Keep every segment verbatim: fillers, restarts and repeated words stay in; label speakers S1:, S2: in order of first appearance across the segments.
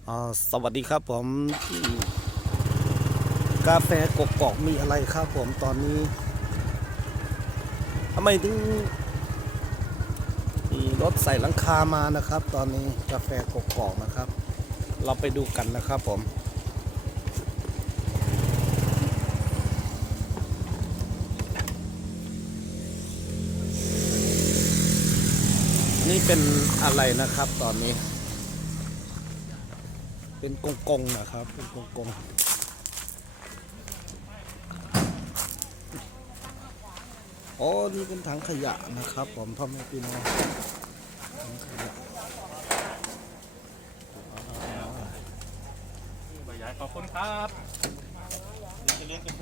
S1: อ่าสวัสดีครับผมกาแฟกกอกมีอะไรครับผมตอนนี้ทำไมถึงมีรถใส่หลังคามานะครับ ตอนนี้กาแฟกกอกนะครับ เราไปดูกันนะครับผมนี่เป็นอะไรนะครับตอนนี้ เป็นกงกงนะครับเป็นกงกงโอ้นี่เป็นถังขยะนะครับผมพ่อแม่พี่น้องถังขยะ
S2: ใบใหญ่ขอบคุณครับเดี๋ยวจะเลี้ยงกาแฟ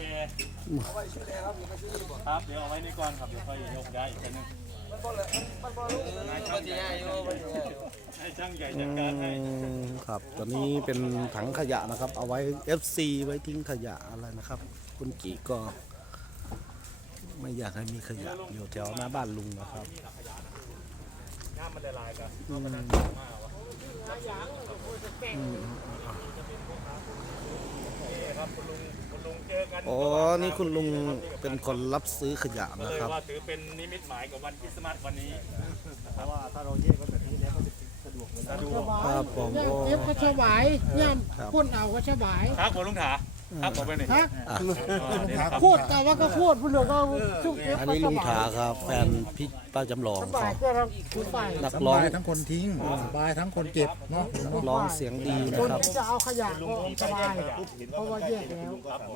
S2: ครับเดี๋ยวเอาไว้นี่ก่อนครับเดี๋ยวค่อยยกย้ายอีกทีนึงนายช่างใหญ่ให้ช่างใหญ่จัดการให้
S1: ครับตัวนี้เป็นถังขยะนะครับ เอาไว้ เอฟ ซี ไว้ทิ้งขยะอะไรนะครับ คุณกี่ก็ ไม่อยากให้มีขยะอยู่แถวหน้าบ้านลุงนะครับ
S2: น้ำมันละลายกันครับคุณลุงคุณลุงเจอกัน
S1: อ๋อนี่คุณลุงเป็นคนรับซื้อขยะนะครับ
S2: ว่าถือเป็นนิมิตหมายกับวันคริสต์มาสวันนี้
S3: เพราะว่าถ้าเราแยกก็แบบนี้แล้วก็จะสะดวกเลย
S2: สะดวก
S1: ครับผม
S4: ย่างเก็บก็สบายย่างพ่นเอาก็สบาย
S2: ครับผมลุงถาครับผมไปหนึ่ง
S4: พูดแต่ว่าก็พูดพูดเลยก็ชุกเก็บ
S1: อันนี้ลุงถาครับแฟนพี่ป้าจำลอง
S4: ส
S1: ค
S4: บา
S1: รั
S4: ย
S1: บ
S4: ก็ทั้งคือฝ่าย
S1: นัก
S3: ส
S1: ร้อง
S3: บายทั้งคนทิ้งสบายทั้งคนเก็บเนาะ
S1: นักร้องเสียงดีนะ
S4: คน
S1: ครับ
S4: ที่จะเอาขยะก็สบายเพราะว่าแยกแล้ว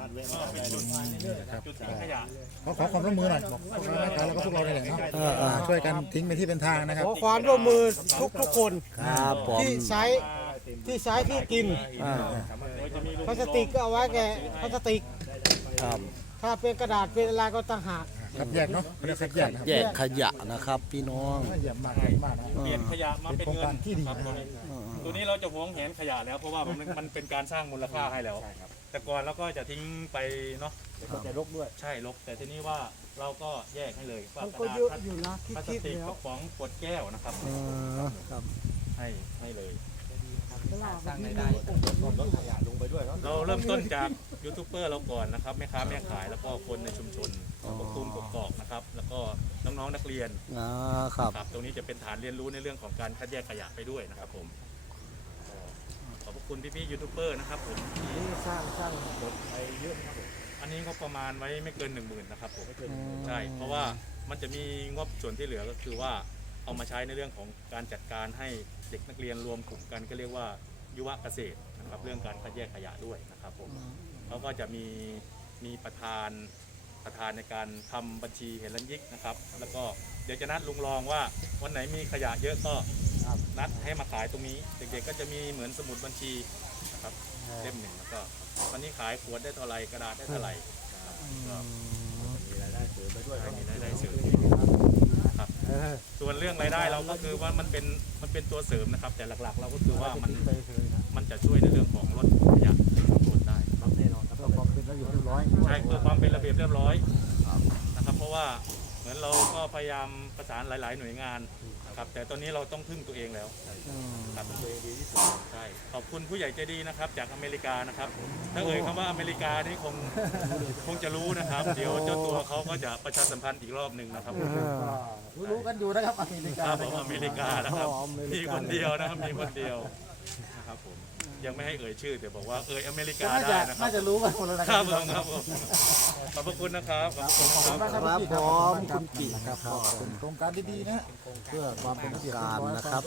S2: จุดทิ้งขยะ
S3: ขอขอความร่วมมือหน่อยบอกพวกเรานะครับแล้วก็พวกเราเนี่ยเนาะช่วยกันทิ้งไปที่เป็นทางนะครับ
S4: ขอความร่วมมือทุกทุกคน
S1: ครับผม
S4: ที่ใช้ที่ใช้ที่กิน
S1: อ่า
S4: พลาสติกก็เอาไว้แกพลาสติก
S1: ครับ
S4: ถ้าเป็นกระดาษเป็นอะไรก็ต่างหาก
S3: ครับแยกเนาะเรียกคัดแยกนะครับ
S1: แยกขยะนะครับพี่น้อง
S3: เยี่ยมมากเยี่ยมมากนะ
S2: เปลี่ยนขยะมา
S3: เป็น
S2: เป็น
S3: โครง
S2: เงิ
S3: การ
S2: น
S3: ที่ดี
S2: ครับ
S3: นะ
S2: ตัวนี้เราจะหวงแหนขยะแล้วเพราะว่ามันมันเป็นการสร้างมูลค่าให้แล้วแต่ก่อนเราก็จะทิ้งไปเนาะ
S3: ก็จะรกด้วย
S2: ใช่ลบแต่ทีนี้ว่าเราก็แยกให้เลยว่า
S4: มัน
S2: ก
S4: ก็
S2: ระดาษ
S4: เยอะอยู่นะที่
S2: พลาส
S4: คิด
S2: ติก
S4: แล้
S2: ก
S4: ว
S2: ระป๋องขวดแก้วนะครับ
S1: เออครับ
S2: ให้ให้เลย
S4: สร้างรายได้
S2: เราเริ่มต้นจากยูทูบเบอร์เราก่อนนะครับแม่ค้าแม่ขายแล้วก็คนในชุมชนกบตูมกกอกนะครับแล้วก็น้องๆนักเรียน
S1: อ่าครับ
S2: ครับตรงนี้จะเป็นฐานเรียนรู้ในเรื่องของการคัดแยกขยะไปด้วยนะครับผมขอบพระคุณพี่ๆยูทูบเบอร์นะครับผมที่
S4: สร้างสร้าง
S2: ไปเยอะครับผมอันนี้งบประมาณไว้ไม่เกินหนึ่งหมื่นนะครับผมใช่เพราะว่ามันจะมีงบส่วนที่เหลือก็คือว่าเอามาใช้ในเรื่องของการจัดการให้เด็กนักเรียนรวมกลุ่มกันก็เรียกว่ายุวเกษตรนะครับเรื่องการคัดแยกขยะด้วยนะครับผมเขาก็จะมีมีประธานประธานในการทำบัญชีเห็นลันยิกนะครับแล้วก็เดี๋ยวจะนัดลุงรองว่าวันไหนมีขยะเยอะก็นัดให้มาขายตรงนี้เด็กๆก็จะมีเหมือนสมุดบัญชีนะครับเล่มหนึ่งแล้วก็วันนี้ขายขวดได้เท่าไหร่กระดาษได้เท่าไหร่ก็มีรายได้เสริมไปด้วยมีรายได้เสริมครับส่วนเรื่องรายได้เราก็คือว่ามันเป็นมันเป็นตัวเสริมนะครับแต่หลักๆ เราก็คือว่ามันมันจะช่วยในเรื่องของลดขยะลดได้
S3: แน่นอนแล้วก็ความเป็นระเบียบเรียบร้อย
S2: ใช่เพื่อความเป็นระเบียบเรียบร้อยนะครับเพราะว่าเหมือนเราก็พยายามประสานหลายๆหน่วยงานนะครับแต่ตอนนี้เราต้องพึ่งตัวเองแล้วครับตัวเองดีที่สุดใช่ขอบคุณผู้ใหญ่ใจดีนะครับจากอเมริกานะครับถ้าเอ่ยคำว่าอเมริกานี่คงคงจะรู้นะครับเดี๋ยวเจ้าตัวเขาก็จะประชาสัมพันธ์อีกรอบหนึ่งนะครับ
S3: รู้กันอยู่นะครับอเมริกา
S2: ครับผมอเมริกานะครับมีคนเดียวนะครับมีคนเดียวนะครับผมยังไม่ให้เอ่ยชื่อแต่บอกว่าเอ่ยอเมริกาได้นะครับ
S3: น่าจะรู้กันหมดแล้วนะค
S2: ครั
S3: รั
S2: บบ ผมครับผมขอบพระคุณนะครับขอบคุณนะครับ
S1: ครับพร้อมคุณกี่
S3: ครับเป็นโครงการดีๆนะเพื่อความเป็นระเบียบเรียบร้อยนะครับ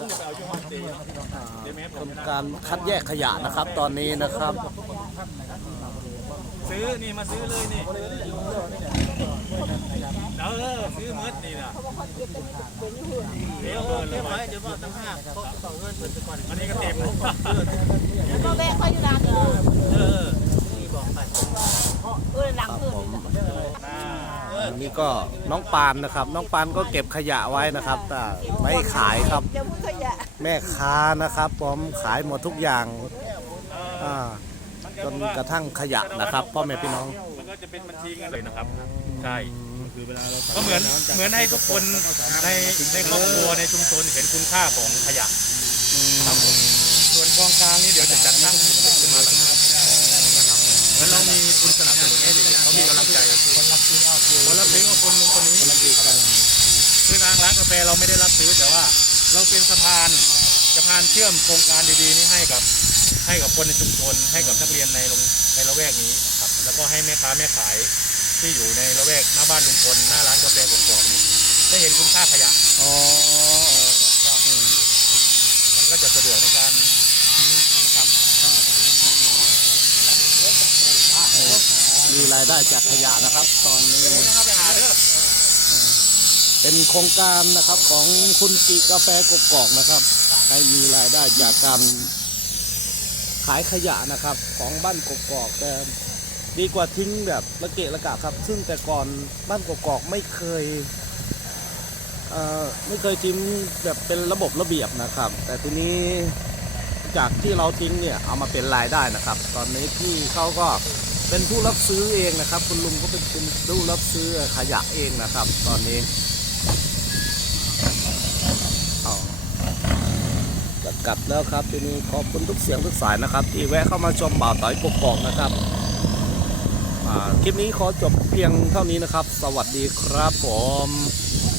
S1: ทำการคัดแยกขยะนะครับ ตอนนี้นะครับ
S2: ซื้อนี่มาซื้อเลยนี่เออซื้อมืดนี่นะเดี๋ยวเงินเลยไว้เดี๋ยวบอกตั้งห้าต่อเงินเหมือนก่อนอันนี้ก็เต็มแล้ว
S5: แล้วก็แวะเข้าอยู่ร้านเดิม
S2: เออ
S5: เออหลังคืน
S1: อันนี้ก็น้องปานนะครับ น้องปานก็เก็บขยะไว้นะครับแต่ไม่ขายครับ
S5: เดี๋ยวพูดขยะ
S1: แม่ค้านะครับผมขายหมดทุกอย่างอ่าจนกระทั่งขยะนะครับพ่อแม่พี่น้อง
S2: มันก็จะเป็นบัญชีเงินเลยนะครับใช่ก็เหมือนเหมือนให้ทุกคนในในครอบครัวในชุมชนเห็นคุณค่าของขยะครับผมส่วนกองกลางนี้เดี๋ยวจะจัดตั้งกลุ่มเด็กขึ้นมาต่างหากงั้นเรามีทุนสนับสนุนให้เด็กเขามีกำลังใจคนรับซื้อเอาคนรับซื้อเอาคนนึงคนนี้คือทางร้านกาแฟเราไม่ได้รับซื้อแต่ว่าเราเป็นสะพานสะพานเชื่อมโครงการดีๆนี้ให้กับให้กับคนในชุมชนให้กับนักเรียนในโรงในละแวกนี้ครับแล้วก็ให้แม่ค้าแม่ขายที่อยู่ในละแวกหน้าบ้านลุงพลหน้าร้านกาแฟกอกๆนี้ได้เห็นคุณค่าขยะ
S1: อ๋อ
S2: มันก็จะสะดวกในการทิ้งนะครับ
S1: มีรายได้จากขยะนะครับ ตอนนี้เป็นโครงการนะครับของคุณกิกาแฟกกอกนะครับให้มีรายได้จากการขายขยะนะครับของบ้านกกอกแต่ดีกว่าทิ้งแบบละเกะละกะครับ ซึ่งแต่ก่อนบ้านกกอกไม่เคยเอ่อไม่เคยทิ้งแบบเป็นระบบระเบียบนะครับ แต่ทีนี้จากที่เราทิ้งเนี่ยเอามาเป็นรายได้นะครับ ตอนนี้พี่เขาก็เป็นผู้รับซื้อเองนะครับคุณลุงก็เป็นผู้รับซื้อขยะเองนะครับ ตอนนี้อ๋อจะกลับแล้วครับทีนี้ขอบคุณทุกเสียงทุกสายนะครับ ที่แวะเข้ามาชมบ่าวต่อยกกอกนะครับอ่าคลิปนี้ขอจบเพียงเท่านี้นะครับ สวัสดีครับผม